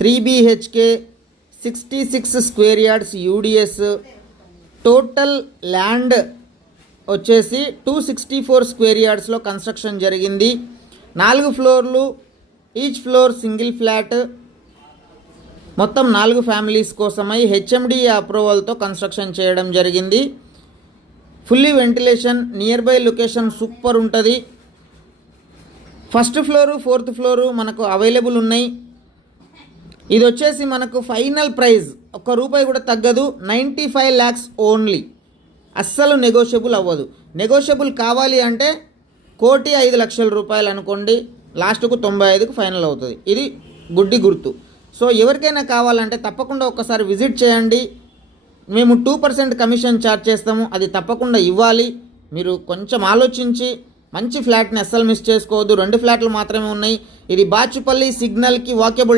3 BHK 66 square yards UDS. Total land వచ్చేసి 264 square యార్డ్స్లో construction జరిగింది. 4 ఫ్లోర్లు, ఈచ్ ఫ్లోర్ సింగిల్ ఫ్లాట్. మొత్తం 4 ఫ్యామిలీస్ కోసమై హెచ్ఎండి అప్రూవల్తో కన్స్ట్రక్షన్ చేయడం జరిగింది. Fully ventilation, near by location super ఉంటుంది. ఫస్ట్ ఫ్లోరు, 4th ఫ్లోరు మనకు అవైలబుల్ ఉన్నాయి. ఇది వచ్చేసి మనకు ఫైనల్ ప్రైస్ ₹1 కూడా తగ్గదు. 95 lakhs ఓన్లీ. అస్సలు నెగోషియబుల్ అవ్వదు. నెగోషియబుల్ కావాలి అంటే ₹1,05,00,000 అనుకోండి. లాస్ట్కు 95కు ఫైనల్ అవుతుంది. ఇది గుడ్డి గుర్తు. సో ఎవరికైనా కావాలంటే తప్పకుండా ఒక్కసారి విజిట్ చేయండి. మేము 2% కమిషన్ ఛార్జ్ చేస్తాము. అది తప్పకుండా ఇవ్వాలి. మీరు కొంచెం ఆలోచించి మంచి ఫ్లాట్ని అస్సలు మిస్ చేసుకోవద్దు. 2 ఫ్లాట్లు మాత్రమే ఉన్నాయి. ఇది బాచుపల్లి సిగ్నల్కి వాకేబుల్